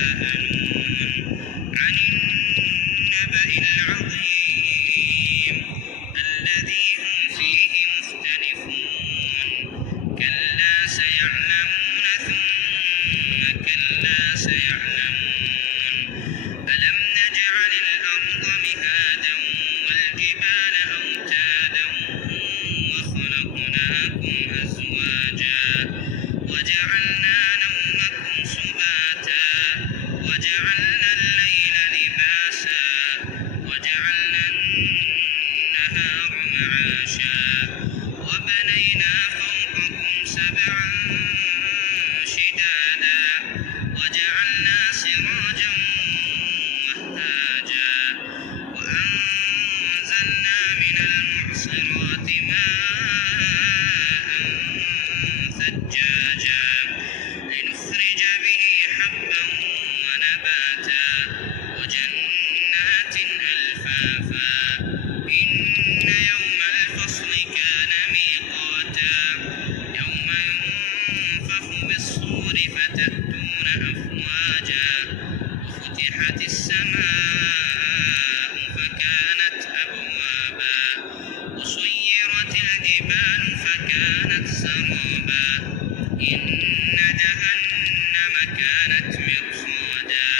يتساءلون عن النبأ العظيم الذي هم فيه مختلفون كلا سيعلمون ثم كلا سيعلمون ألم نجعل الأرض مهادا والجبال أوتادا وخلقناكم أزواجا وجعلنا نومكم سباتا وجعلنا الليل لباسا وجعلنا النهار معاشا وبنينا فوقكم سبعا شدادا وجعلنا سراجا وهاجا وأنزلنا من المعصرات ماء ثجاجا لنخرج به حبا ونباتا وجنات ألفافا إن يوم الفصل كان ميقاتا يوم ينفخ بالصور فتأتون أفواجا وفتحت السماء فكانت أبوابا وسيرت الجبال فكانت سرابا إن جهنم كانت مرصادا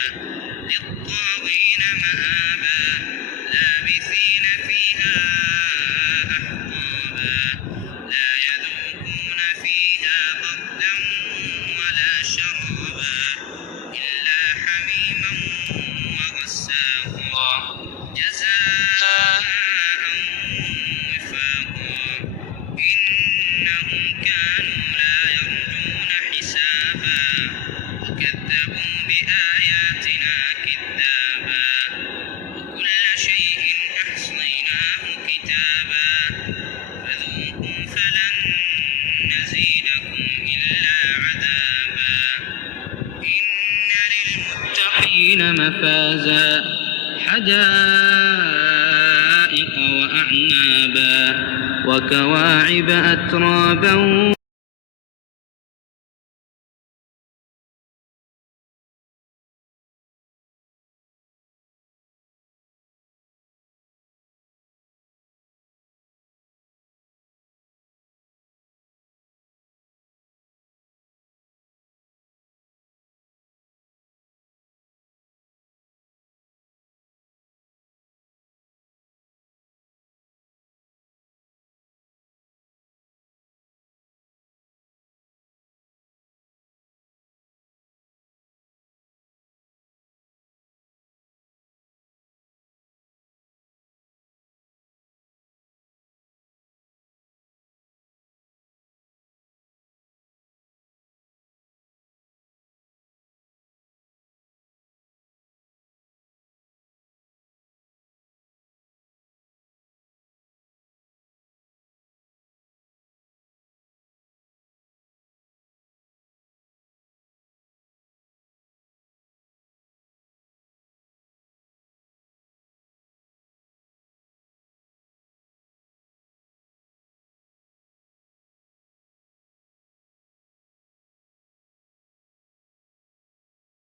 للطاغين مآبا لابثين فيها أحقابا لا يذوقون فيها بردا ولا شرابا إلا حميما وغساقا جزاء وفاقا إنهم كانوا لا يرجون حسابا وكذبوا بآياتنا كذابا وكل شيء أحصيناه كتابا فذوقوا فلن نزيدكم إلا عذابا إن للمتقين مفازا حدائق وأعنابا وكواعب أترابا